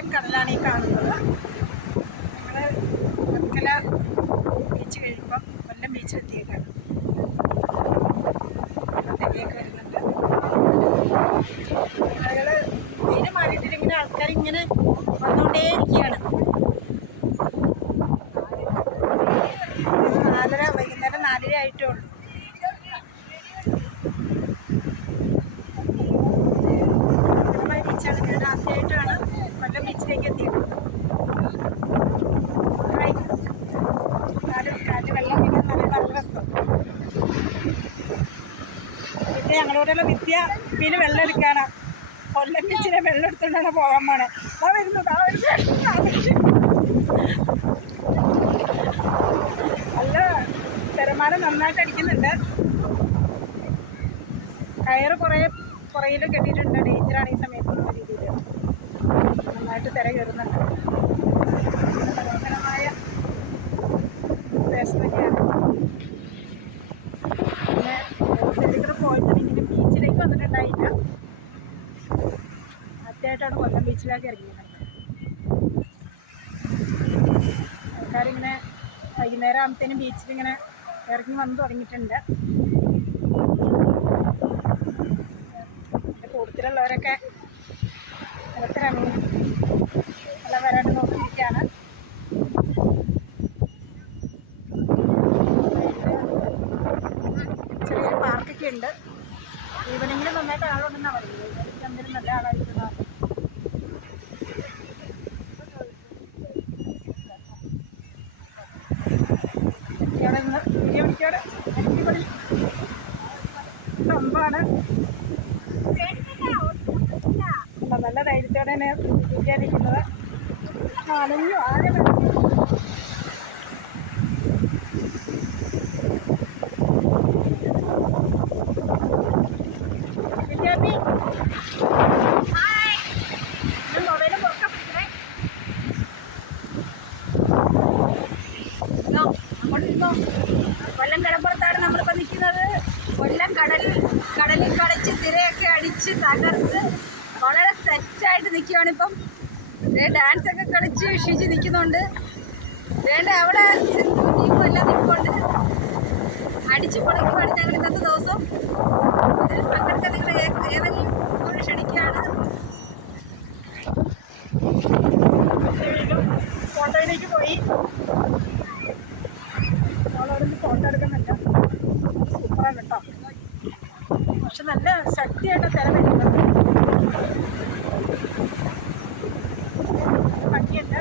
കൊല്ലം കടലാണ് ഈ കാണുന്നത്. ഞങ്ങൾ വർക്കല ബീച്ച് കഴിയുമ്പം കൊല്ലം ബീച്ചിലെത്തിയേക്കാണ് തെളിയൊക്കെ വരുന്നുണ്ട്. ആളുകൾ വെയിൽ മാറിയിട്ടില്ല ഇങ്ങനെ ആൾക്കാർ വന്നുകൊണ്ടേ ഇരിക്കുകയാണ് നാലര വൈകുന്നേരം നാലര ആയിട്ടേ ഉള്ളൂ മനോഹരമായ ബീച്ചാണ് ഞാൻ ആദ്യമായിട്ടാണ് കൊല്ലം ബീച്ചിലേക്ക് എത്തിയത് ഹായ്. കാറ്റ് കാറ്റ് വെള്ളം പിന്നെ നല്ല നല്ല രസം ഞങ്ങളോടുള്ള വിദ്യ പിന്നെ വെള്ളം എടുക്കണം കൊല്ലം ബീച്ചിലെ വെള്ളം എടുത്തുകൊണ്ടാണ് പോകാൻ പോണേ. ആ വരുന്നു. നല്ല തിരമാല നന്നായിട്ട് അടിക്കുന്നുണ്ട്. കയറ് കുറേ പുറയിൽ കെട്ടിയിട്ടുണ്ട്. ഡേഞ്ചറാണ് ഈ സമയത്ത് രീതിയിൽ നന്നായിട്ട് തിര കയറുന്നുണ്ട്. മനോഹരമായ പ്രദേശം ആദ്യമായിട്ടാണ് കൊല്ലം ബീച്ചിലേക്ക് ഇറങ്ങിയത്. ആൾക്കാരിങ്ങനെ വൈകുന്നേരം ആകുമ്പത്തേനും ബീച്ചിൽ ഇങ്ങനെ ഇറങ്ങി വന്ന് തുടങ്ങിയിട്ടുണ്ട്. കൂടുതലുള്ളവരൊക്കെ വരാണ്ട് നോക്കിയിരിക്കുകയാണ്. ചെറിയൊരു പാർക്കൊക്കെ ഉണ്ട്. ഈവനിങ്ങിൽ നന്നായിട്ട് ആളുണ്ടെന്നാണ് പറയുന്നത്. എന്തെങ്കിലും നല്ല ആളായിരിക്കുന്നതാണ് പുറക്കെ വിചാരിക്കുന്നത് നനഞ്ഞു ആകെ കൊല്ലം കടപ്പുറത്താണ് നമ്മളിപ്പോൾ നിൽക്കുന്നത്. കൊല്ലം കടലിൽ കടലിൽ കളിച്ച് തിരയൊക്കെ അടിച്ച് തകർത്ത് വളരെ സെറ്റായിട്ട് നിൽക്കുകയാണ് ഇപ്പം. ഡാൻസ് ഒക്കെ കളിച്ച് ഷിജി നിൽക്കുന്നുണ്ട് വേണ്ട അവിടെ എല്ലാം നിൽക്കുന്നുണ്ട് അടിച്ച് പൊളിക്കുവാണ് ഞങ്ങൾ ഇന്നത്തെ ദിവസം. ഇതിൽ നിങ്ങൾ ഏതെങ്കിലും ക്ഷണിക്കുകയാണ്. ഫോട്ടോയിലേക്ക് പോയി. ഫോട്ടോ എടുക്കുന്നില്ല സൂപ്പറാണ് കേട്ടോ. പക്ഷെ നല്ല ശക്തിയായിട്ട് തിര വരുന്നുണ്ട് ഭംഗിയുണ്ട്